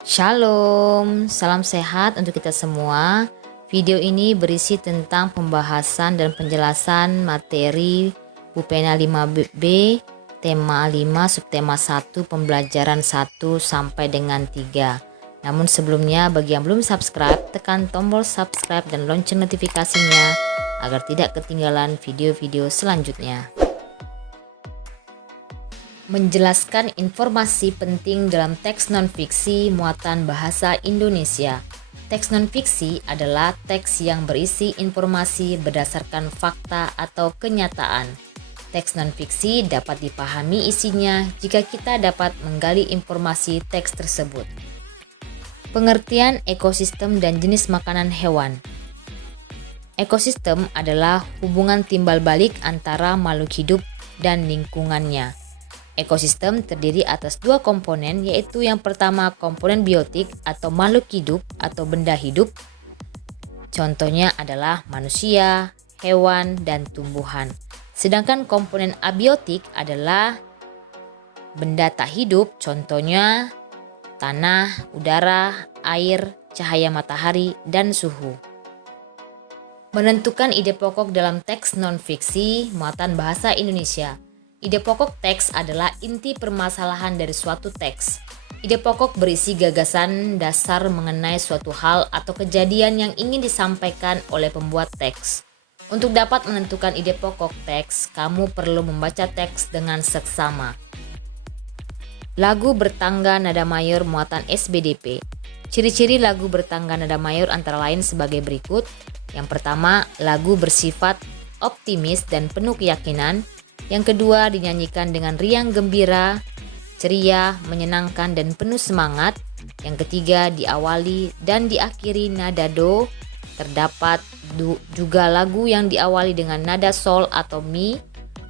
Shalom, salam sehat untuk kita semua. Video ini berisi tentang pembahasan dan penjelasan materi Bupena 5B, tema 5, subtema 1, pembelajaran 1 sampai dengan 3. Namun sebelumnya, bagi yang belum subscribe, tekan tombol subscribe dan lonceng notifikasinya agar tidak ketinggalan video-video selanjutnya. Menjelaskan informasi penting dalam teks non-fiksi muatan bahasa Indonesia. Teks non-fiksi adalah teks yang berisi informasi berdasarkan fakta atau kenyataan. Teks non-fiksi dapat dipahami isinya jika kita dapat menggali informasi teks tersebut. Pengertian ekosistem dan jenis makanan hewan. Ekosistem adalah hubungan timbal balik antara makhluk hidup dan lingkungannya. Ekosistem terdiri atas dua komponen, yaitu yang pertama komponen biotik atau makhluk hidup atau benda hidup. Contohnya adalah manusia, hewan, dan tumbuhan. Sedangkan komponen abiotik adalah benda tak hidup, contohnya tanah, udara, air, cahaya matahari, dan suhu. Menentukan ide pokok dalam teks non-fiksi muatan bahasa Indonesia. Ide pokok teks adalah inti permasalahan dari suatu teks. Ide pokok berisi gagasan dasar mengenai suatu hal atau kejadian yang ingin disampaikan oleh pembuat teks. Untuk dapat menentukan ide pokok teks, kamu perlu membaca teks dengan seksama. Lagu bertangga nada mayor muatan SBDP. Ciri-ciri lagu bertangga nada mayor antara lain sebagai berikut. Yang pertama, lagu bersifat optimis dan penuh keyakinan. Yang kedua, dinyanyikan dengan riang gembira, ceria, menyenangkan, dan penuh semangat. Yang ketiga, diawali dan diakhiri nada do. Terdapat juga lagu yang diawali dengan nada sol atau mi.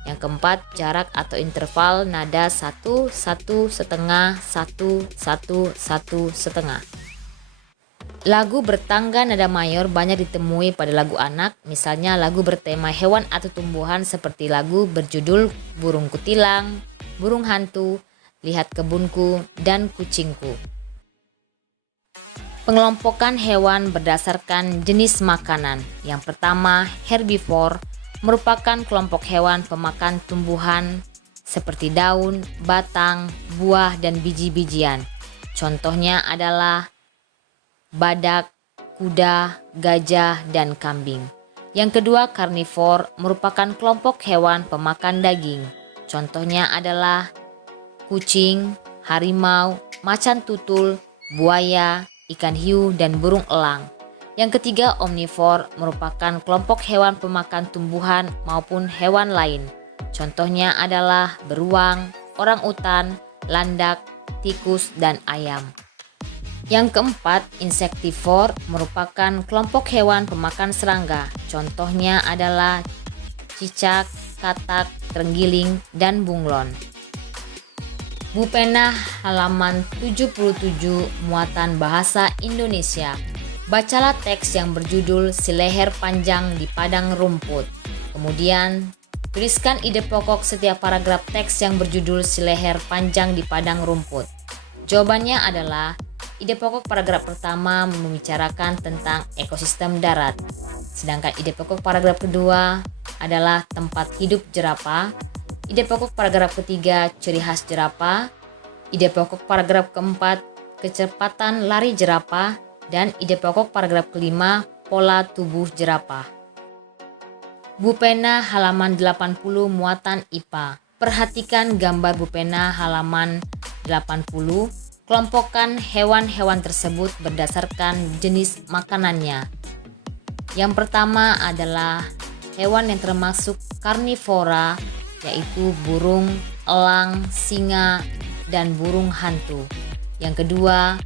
Yang keempat, jarak atau interval nada 1, 1, setengah, 1, 1, 1, setengah. Lagu bertangga nada mayor banyak ditemui pada lagu anak, misalnya lagu bertema hewan atau tumbuhan seperti lagu berjudul Burung Kutilang, Burung Hantu, Lihat Kebunku, dan Kucingku. Pengelompokan hewan berdasarkan jenis makanan. Yang pertama, herbivore merupakan kelompok hewan pemakan tumbuhan seperti daun, batang, buah, dan biji-bijian. Contohnya adalah badak, kuda, gajah, dan kambing. Yang kedua, karnivor merupakan kelompok hewan pemakan daging. Contohnya adalah kucing, harimau, macan tutul, buaya, ikan hiu, dan burung elang. Yang ketiga, omnivor merupakan kelompok hewan pemakan tumbuhan maupun hewan lain. Contohnya adalah beruang, orangutan, landak, tikus, dan ayam. Yang keempat, insektivor merupakan kelompok hewan pemakan serangga. Contohnya adalah cicak, katak, terenggiling, dan bunglon. Bupena halaman 77 muatan bahasa Indonesia. Bacalah teks yang berjudul Si Leher Panjang di Padang Rumput. Kemudian, tuliskan ide pokok setiap paragraf teks yang berjudul Si Leher Panjang di Padang Rumput. Jawabannya adalah ide pokok paragraf pertama membicarakan tentang ekosistem darat. Sedangkan ide pokok paragraf kedua adalah tempat hidup jerapah. Ide pokok paragraf ketiga ciri khas jerapah. Ide pokok paragraf keempat kecepatan lari jerapah. Dan ide pokok paragraf kelima pola tubuh jerapah. Bupena halaman 80 muatan IPA. Perhatikan gambar Bupena halaman 80. Kelompokkan hewan-hewan tersebut berdasarkan jenis makanannya. Yang pertama adalah hewan yang termasuk karnivora, yaitu burung, elang, singa, dan burung hantu. Yang kedua,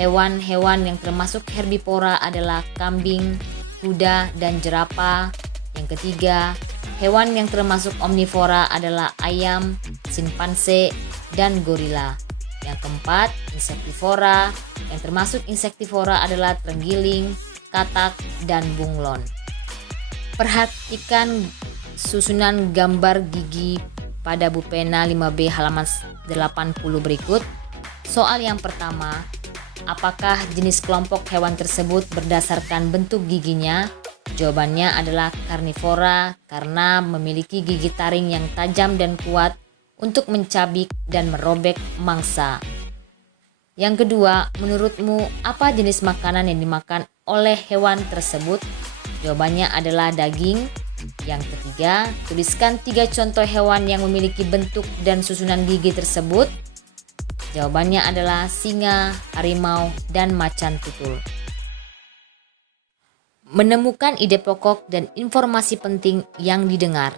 hewan-hewan yang termasuk herbivora adalah kambing, kuda, dan jerapah. Yang ketiga, hewan yang termasuk omnivora adalah ayam, simpanse, dan gorila. Yang keempat, insektivora. Yang termasuk insektivora adalah terenggiling, katak, dan bunglon. Perhatikan susunan gambar gigi pada Bupena 5B halaman 80 berikut. Soal yang pertama, Apakah jenis kelompok hewan tersebut berdasarkan bentuk giginya? Jawabannya adalah karnivora karena memiliki gigi taring yang tajam dan kuat untuk mencabik dan merobek mangsa. Yang kedua, menurutmu apa jenis makanan yang dimakan oleh hewan tersebut? Jawabannya adalah daging. Yang ketiga, tuliskan 3 contoh hewan yang memiliki bentuk dan susunan gigi tersebut. Jawabannya adalah singa, harimau, dan macan tutul. Menemukan ide pokok dan informasi penting yang didengar.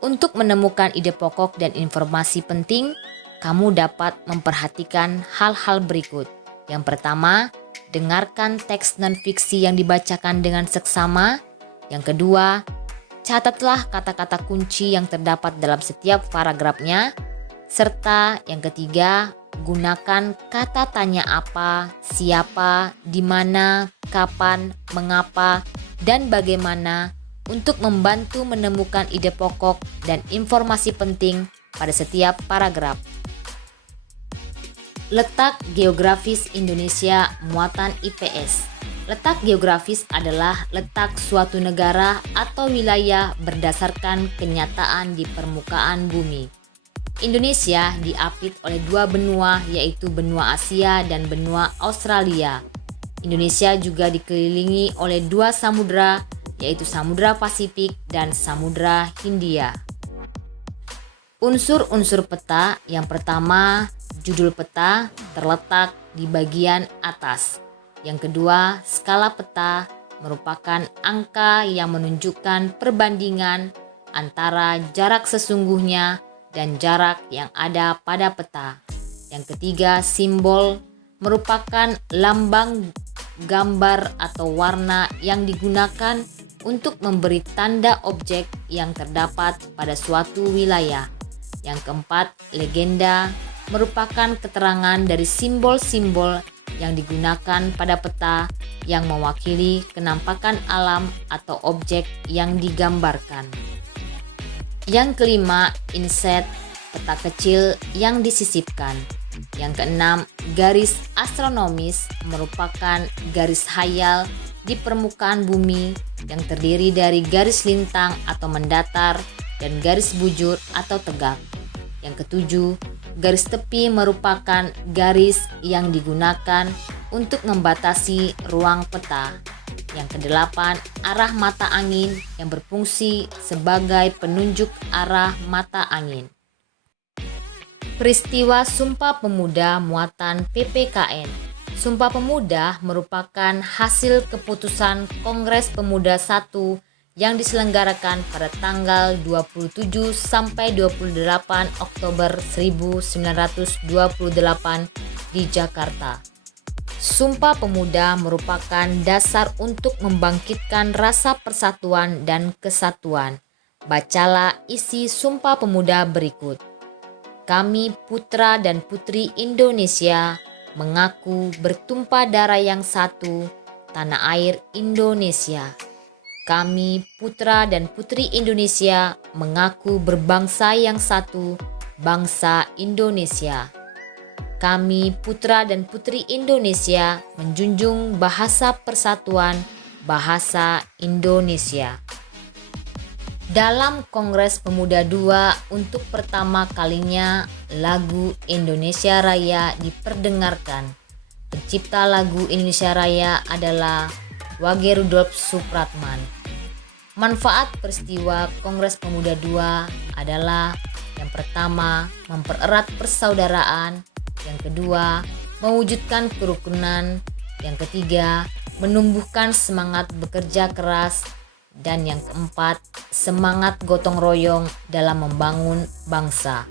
Untuk menemukan ide pokok dan informasi penting, kamu dapat memperhatikan hal-hal berikut. Yang pertama, dengarkan teks non-fiksi yang dibacakan dengan seksama. Yang kedua, catatlah kata-kata kunci yang terdapat dalam setiap paragrafnya. Serta yang ketiga, gunakan kata tanya apa, siapa, di mana, kapan, mengapa, dan bagaimana untuk membantu menemukan ide pokok dan informasi penting pada setiap paragraf. Letak geografis Indonesia muatan IPS. Letak geografis adalah letak suatu negara atau wilayah berdasarkan kenyataan di permukaan bumi. Indonesia diapit oleh 2 benua, yaitu benua Asia dan benua Australia. Indonesia juga dikelilingi oleh 2 samudra, yaitu Samudra Pasifik dan Samudra Hindia. Unsur-unsur peta. Yang pertama, judul peta terletak di bagian atas. Yang kedua, skala peta merupakan angka yang menunjukkan perbandingan antara jarak sesungguhnya dan jarak yang ada pada peta. Yang ketiga, simbol merupakan lambang, gambar atau warna yang digunakan untuk memberi tanda objek yang terdapat pada suatu wilayah. Yang keempat, legenda merupakan keterangan dari simbol-simbol yang digunakan pada peta yang mewakili kenampakan alam atau objek yang digambarkan. Yang kelima, inset, peta kecil yang disisipkan. Yang keenam, garis astronomis merupakan garis hayal di permukaan bumi yang terdiri dari garis lintang atau mendatar dan garis bujur atau tegak. Yang ketujuh, garis tepi merupakan garis yang digunakan untuk membatasi ruang peta. Yang kedelapan, arah mata angin yang berfungsi sebagai penunjuk arah mata angin. Peristiwa Sumpah Pemuda muatan PPKN. Sumpah Pemuda merupakan hasil keputusan Kongres Pemuda I yang diselenggarakan pada tanggal 27 sampai 28 Oktober 1928 di Jakarta. Sumpah Pemuda merupakan dasar untuk membangkitkan rasa persatuan dan kesatuan. Bacalah isi Sumpah Pemuda berikut. Kami putra dan putri Indonesia mengaku bertumpah darah yang satu, tanah air Indonesia. Kami putra dan putri Indonesia mengaku berbangsa yang satu, bangsa Indonesia. Kami putra dan putri Indonesia menjunjung bahasa persatuan, bahasa Indonesia. Dalam Kongres Pemuda II untuk pertama kalinya lagu Indonesia Raya diperdengarkan. Pencipta lagu Indonesia Raya adalah Wage Rudolf Supratman. Manfaat peristiwa Kongres Pemuda II adalah yang pertama, mempererat persaudaraan. Yang kedua, mewujudkan kerukunan. Yang ketiga, menumbuhkan semangat bekerja keras. Dan yang keempat, semangat gotong royong dalam membangun bangsa.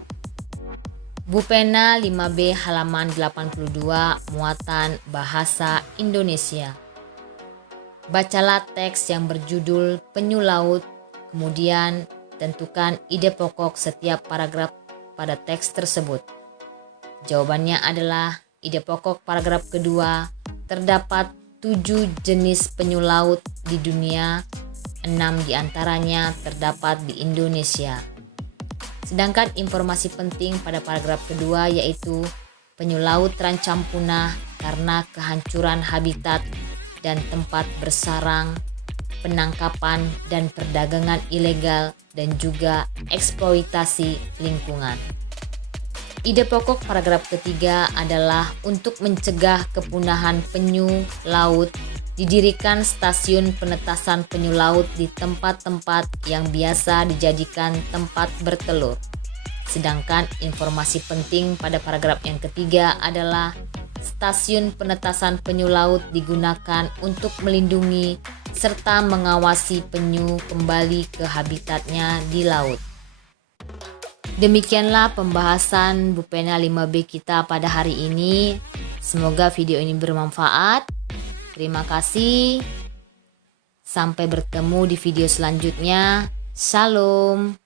Bupena 5B halaman 82 muatan bahasa Indonesia. Bacalah teks yang berjudul Penyu Laut, kemudian tentukan ide pokok setiap paragraf pada teks tersebut. Jawabannya adalah ide pokok paragraf kedua, terdapat 7 jenis penyu laut di dunia, 6 diantaranya terdapat di Indonesia. Sedangkan informasi penting pada paragraf kedua yaitu penyu laut terancam punah karena kehancuran habitat dan tempat bersarang, penangkapan dan perdagangan ilegal, dan juga eksploitasi lingkungan. Ide pokok paragraf ketiga adalah untuk mencegah kepunahan penyu laut, didirikan stasiun penetasan penyu laut di tempat-tempat yang biasa dijadikan tempat bertelur. Sedangkan informasi penting pada paragraf yang ketiga adalah stasiun penetasan penyu laut digunakan untuk melindungi serta mengawasi penyu kembali ke habitatnya di laut. Demikianlah pembahasan Bupena 5B kita pada hari ini. Semoga video ini bermanfaat. Terima kasih. Sampai bertemu di video selanjutnya. Shalom.